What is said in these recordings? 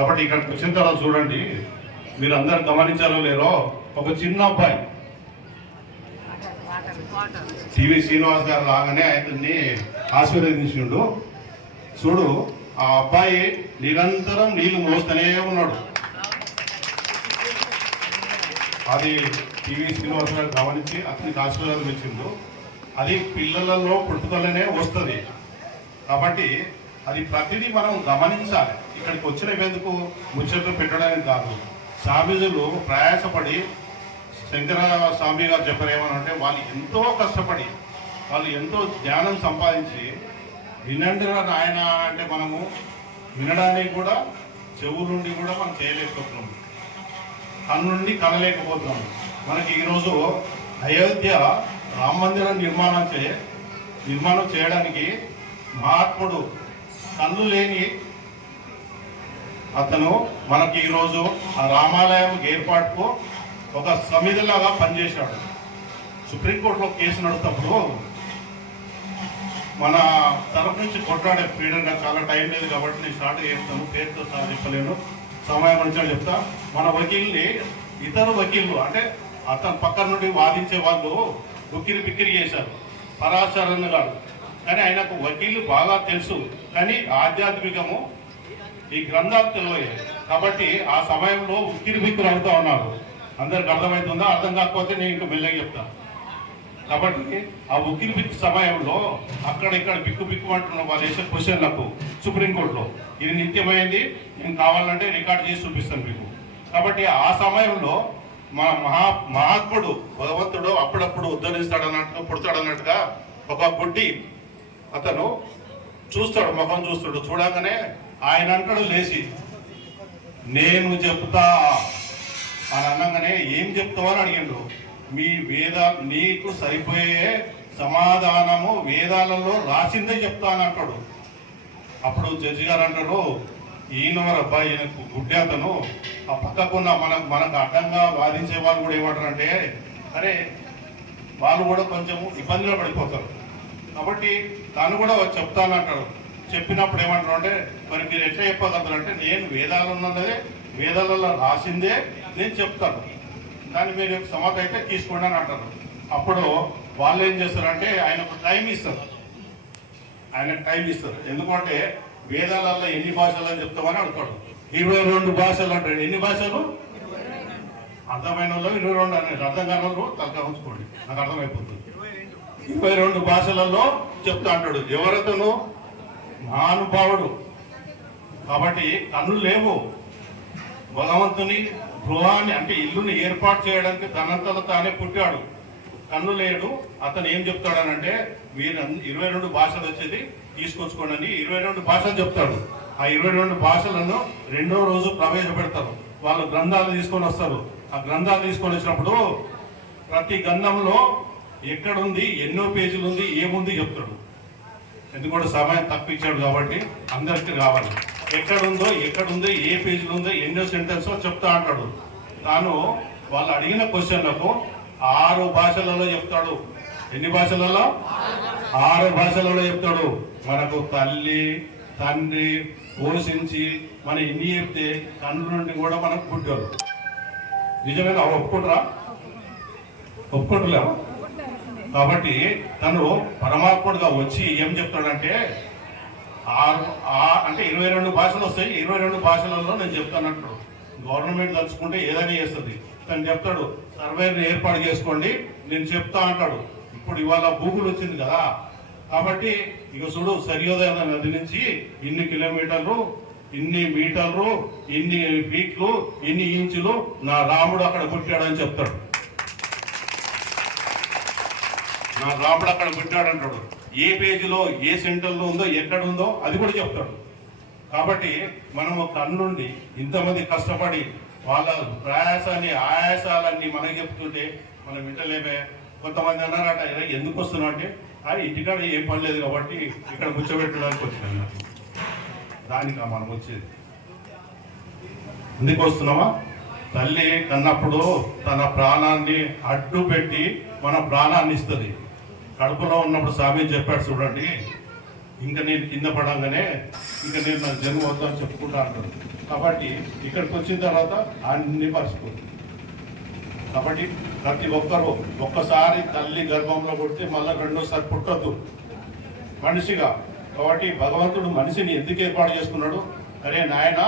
కాబట్టి ఇక్కడికి వచ్చిన తర్వాత చూడండి, మీరు అందరు గమనించారో లేరో, ఒక చిన్న అబ్బాయి టీవీ శ్రీనివాస్ గారు రాగానే ఆయన్ని ఆశీర్వదించిండు. చూడు, ఆ అబ్బాయి నిరంతరం నీళ్లు మోస్తూనే ఉన్నాడు. అది టీవీ శ్రీనివాస్ గారు గమనించి అతనికి ఆశీర్వాదం ఇచ్చిండు. అది పిల్లలలో పుట్టుకలనే వస్తుంది. కాబట్టి అది ప్రతిదీ మనం గమనించాలి. ఇక్కడికి వచ్చిన ఎందుకు ముచ్చట్లు పెట్టడానికి కాదు. స్వామీజులు ప్రయాసపడి, శంకర స్వామి గారు చెప్పారు ఏమనంటే, వాళ్ళు ఎంతో కష్టపడి, వాళ్ళు ఎంతో జ్ఞానం సంపాదించి, వినండి ఆయన అంటే మనము వినడానికి కూడా చెవులుండి కూడా మనం చేయలేకపోతున్నాము, కన్నుండి కనలేకపోతున్నాము. మనకి ఈరోజు అయోధ్య రామ మందిరం నిర్మాణం చేయడానికి మహాత్ముడు కన్ను లేని అతను మనకి ఈరోజు ఆ రామాలయం ఏర్పాటుకు ఒక సమిధిలాగా పనిచేశాడు. సుప్రీంకోర్టులో కేసు నడుస్తున్నప్పుడు మన తరపు నుంచి కొట్లాడే ఫ్రీడమ్గా చాలా టైం లేదు కాబట్టి నేను స్టార్ట్ చేస్తాను. పేరుతో సార్ చెప్పలేను, సమయం నుంచి చెప్తా. మన వకీల్ని ఇతర వకీళ్ళు అంటే అతను పక్కన నుండి వాదించే వాళ్ళు ఉక్కిరి బిక్కిరి చేశారు, పరాశరణ గారు. కానీ ఆయనకు వకీళ్ళు బాగా తెలుసు, కానీ ఆధ్యాత్మికము ఈ గ్రంథాలు తెలియదు. కాబట్టి ఆ సమయంలో ఉక్కిరి బిక్కిరి అవుతూ ఉన్నారు. అందరికి అర్థమవుతుందా? అర్థం కాకపోతే నేను ఇంకా మెల్లగా చెప్తాను. కాబట్టి ఆ ఉక్కిరి బిక్కు సమయంలో అక్కడ ఇక్కడ బిక్కు అంటున్న వాళ్ళు వేసే క్వశ్చన్లకు సుప్రీంకోర్టులో ఇది నిత్యమైంది, నేను కావాలంటే రికార్డ్ చేసి చూపిస్తాను మీకు. కాబట్టి ఆ సమయంలో మా మహాత్ముడు భగవంతుడు అప్పుడప్పుడు ఉద్ధరిస్తాడన్నట్టు పుడతాడన్నట్టుగా ఒక గుడ్డి అతను చూస్తాడు, ముఖం చూస్తాడు. చూడగానే ఆయన అంటాడు లేచి, నేను చెప్తా అని అనగానే ఏం చెప్తావని అడిగిండు. మీ నీకు సరిపోయే సమాధానము వేదాలలో రాసిందే చెప్తాను అంటాడు. అప్పుడు జడ్జి గారు అంటారు, ఈయనవరబ్బా, ఈయనకు గుడ్డి అతను. ఆ పక్కకున్న మనకు అడ్డంగా వాదించే వాళ్ళు కూడా ఏమంటారంటే, అరే వాళ్ళు కూడా కొంచెం ఇబ్బందిలో పడిపోతారు. కాబట్టి తను కూడా చెప్తానంటాడు. చెప్పినప్పుడు ఏమంటారు అంటే, మరి మీరు ఎట్లా చెప్పగలుగుతారంటే, నేను వేదాలు ఉన్నదే వేదాలలో రాసిందే నేను చెప్తాను, కానీ మీరు సమాధానం అయితే తీసుకోండి అని అంటారు. అప్పుడు వాళ్ళు ఏం చేస్తారంటే ఆయనకు టైం ఇస్తారు. ఎందుకంటే వేదాలలో ఎన్ని భాషలు అని చెప్తామని అడుగుతాడు. 22 భాషలు అంటాడు. ఎన్ని భాషలు? అర్థమైన వాళ్ళు 22 అనేది, అర్థం కాని వాళ్ళు తలకా ఉంచుకోండి, నాకు అర్థమైపోతుంది. 22 భాషలలో చెప్తా అంటాడు. ఎవరతను? మహానుభావుడు. కాబట్టి కన్నులు లేవు. భగవంతుని గృహాన్ని అంటే ఇల్లుని ఏర్పాటు చేయడానికి తనంతలో తానే పుట్టాడు. కన్ను లేడు. అతను ఏం చెప్తాడనంటే, మీరు 22 భాషలు వచ్చేది తీసుకొచ్చుకోండి అని 22 భాషలు చెప్తాడు. ఆ 22 భాషలను 2వ రోజు ప్రవేశపెడతారు. వాళ్ళు గ్రంథాలు తీసుకొని వస్తారు. ఆ గ్రంథాలు తీసుకొని వచ్చినప్పుడు ప్రతి గ్రంథంలో ఎక్కడుంది, ఎన్నో పేజీలు ఉంది, ఏముంది చెప్తాడు. ఎందుకంటే సమయం తక్కువ ఇచ్చాడు కాబట్టి అందరికీ రావాలి. ఎక్కడుందో ఏ పేజీలు ఉందో ఎన్నో సెంటెన్స్ చెప్తా అంటాడు. తాను వాళ్ళు అడిగిన క్వశ్చన్లకు 6 భాషలలో చెప్తాడు. ఎన్ని భాషలలో? 6 భాషలలో చెప్తాడు. మనకు తల్లి తండ్రి పోషించి మన ఇన్ని చెప్తే కన్ను నుండి కూడా మనకు పుట్టారు. నిజమేనా? ఒప్పుకుంటులేమా? కాబట్టి తను పరమాత్ముడుగా వచ్చి ఏం చెప్తాడంటే, అంటే 22 భాషలు వస్తాయి, 22 భాషలలో నేను చెప్తానంటాడు. గవర్నమెంట్ తలుచుకుంటే ఏదైనా చేస్తుంది. తను చెప్తాడు, సర్వేని ఏర్పాటు చేసుకోండి నేను చెప్తా అంటాడు. ఇప్పుడు ఇవాళ గూగుల్ వచ్చింది కదా, కాబట్టి ఇక చూడు, సరియోదయ నది నుంచి ఇన్ని కిలోమీటర్లు, ఇన్ని మీటర్లు, ఇన్ని ఫీట్లు, ఇన్ని ఇంచులు నా రాముడు అక్కడ పుట్టాడని చెప్తాడు. నా రాముడు అక్కడ పుట్టాడంటాడు. ఏ పేజీలో ఏ సెంటర్లో ఉందో ఎక్కడ ఉందో అది కూడా చెప్తాడు. కాబట్టి మనము కన్నుండి ఇంతమంది కష్టపడి వాళ్ళ ప్రయాసాన్ని ఆయాసాలన్నీ మనకి చెప్తుంటే మనం వింటలేమే. కొంతమంది అన్నారట, ఎందుకు వస్తున్నావు అంటే, ఇంటికాడ ఏం పని లేదు కాబట్టి ఇక్కడ కూర్చోబెట్టడానికి వచ్చినా. దానికి మనం వచ్చేది ఎందుకు వస్తున్నామా? తల్లి కన్నప్పుడు తన ప్రాణాన్ని అడ్డు పెట్టి మన ప్రాణాన్ని ఇస్తుంది. కడుపులో ఉన్నప్పుడు స్వామి చెప్పాడు చూడండి, ఇంకా నేను కింద పడంగానే ఇంకా నేను నా జన్మ వద్దని చెప్పుకుంటా అంటాడు. కాబట్టి ఇక్కడికి వచ్చిన తర్వాత అన్ని మర్చిపోతుంది. కాబట్టి ప్రతి ఒక్కరూ ఒక్కసారి తల్లి గర్భంలో పుడితే మళ్ళీ రెండోసారి పుట్టద్దు మనిషిగా. కాబట్టి భగవంతుడు మనిషిని ఎందుకు ఏర్పాటు చేసుకున్నాడు? అరే నాయన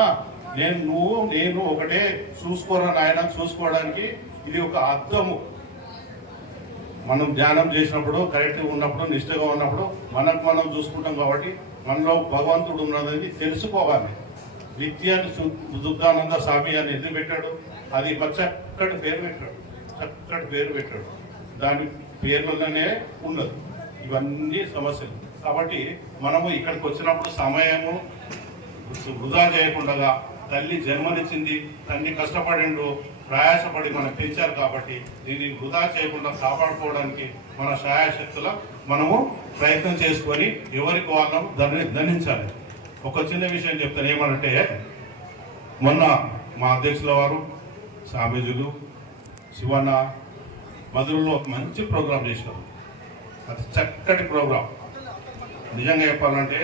నేను ఒకటే చూసుకోరా నాయన, చూసుకోవడానికి ఇది ఒక అర్థము. మనం ధ్యానం చేసినప్పుడు, కరెక్ట్గా ఉన్నప్పుడు, నిష్ఠగా ఉన్నప్పుడు మనం చూసుకుంటాం. కాబట్టి మనలో భగవంతుడు ఉన్నదని తెలుసుకోవాలి. విద్యాన్ని దుగ్ధానంద స్వామి అని ఎందుకు పెట్టాడు? అది చక్కటి పేరు పెట్టాడు. దాని పేర్లోనే ఉండదు ఇవన్నీ సమస్యలు. కాబట్టి మనము ఇక్కడికి వచ్చినప్పుడు సమయము వృధా చేయకుండా, తల్లి జన్మనిచ్చింది, తల్లి కష్టపడిండు, ప్రయాసపడి మనం పెంచారు. కాబట్టి దీన్ని వృధా చేయకుండా కాపాడుకోవడానికి మన శాయశక్తుల మనము ప్రయత్నం చేసుకొని ఎవరికి వాళ్ళము దండించాలి. ఒక చిన్న విషయం చెప్తాను. ఏమనంటే, మొన్న మా అధ్యక్షుల వారు స్వామీజీలు శివన్న మధురలో ఒక మంచి ప్రోగ్రాం చేసినారు. అది చక్కటి ప్రోగ్రాం. నిజంగా చెప్పాలంటే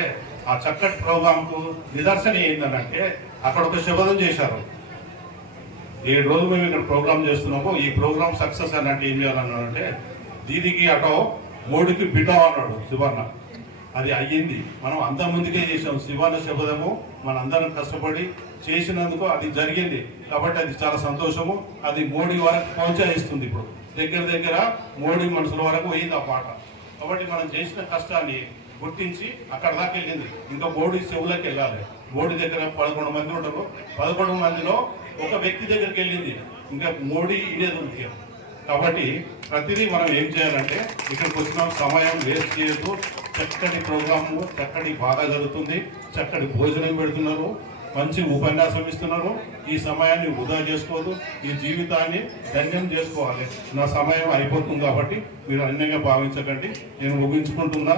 ఆ చక్కటి ప్రోగ్రాంకు నిదర్శనం ఏంటంటే, అక్కడ ఒక శపథం చేశారు. 7 రోజులు మేము ఇక్కడ ప్రోగ్రాం చేస్తున్నాము, ఈ ప్రోగ్రాం సక్సెస్ అన్నట్టు ఏం చేయాలన్నాడంటే, దీనికి అటో మోడీకి బిటో అన్నాడు శివన్న. అది అయ్యింది. మనం అంతమందికే చేసాం శివన్న శపథము. మనందరం కష్టపడి చేసినందుకు అది జరిగింది. కాబట్టి అది చాలా సంతోషము. అది మోడీ వరకు ప్రోత్సహిస్తుంది. ఇప్పుడు దగ్గర మోడీ మనసుల వరకు పోయింది ఆ పాట. కాబట్టి మనం చేసిన కష్టాన్ని గుర్తించి అక్కడ దాకా వెళ్ళింది. ఇంకా మోడీ చెవులకు వెళ్ళాలి. మోడీ దగ్గర 11 మంది ఉంటారు. 11 మందిలో ఒక వ్యక్తి దగ్గరికి వెళ్ళింది. ఇంకా మోడీ ఇదేది ఉంది. కాబట్టి ప్రతిదీ మనం ఏం చేయాలంటే, ఇక్కడికి వచ్చిన సమయం వేస్ట్ చేయొద్దు. చక్కటి ప్రోగ్రాము, చక్కటి బాగా జరుగుతుంది, చక్కటి భోజనం పెడుతున్నారు, మంచి ఉపన్యాసం ఇస్తున్నారు. ఈ సమయాన్ని వృధా చేసుకోవద్దు. ఈ జీవితాన్ని ధన్యం చేసుకోవాలి. నా సమయం అయిపోతుంది కాబట్టి మీరు అన్యంగా భావించకండి. నేను ముగించుకుంటున్నా.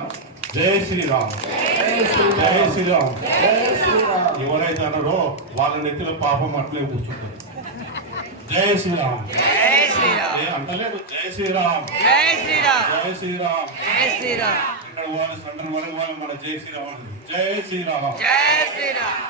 జై శ్రీరామ్, జై శ్రీరామ్. ఎవరైతే అన్నారో వాళ్ళ నెత్తిలో పాపం అట్లే కూర్చుంటారు. జై శ్రీరామ్ అంటలేదు. జై శ్రీరామ్, జై శ్రీరామ్, జై శ్రీరామ్, జై శ్రీరామ్. ఇక్కడ వాళ్ళు సందర్భంగా మన జై శ్రీరామ్. జై శ్రీరామ్, జై శ్రీరామ్.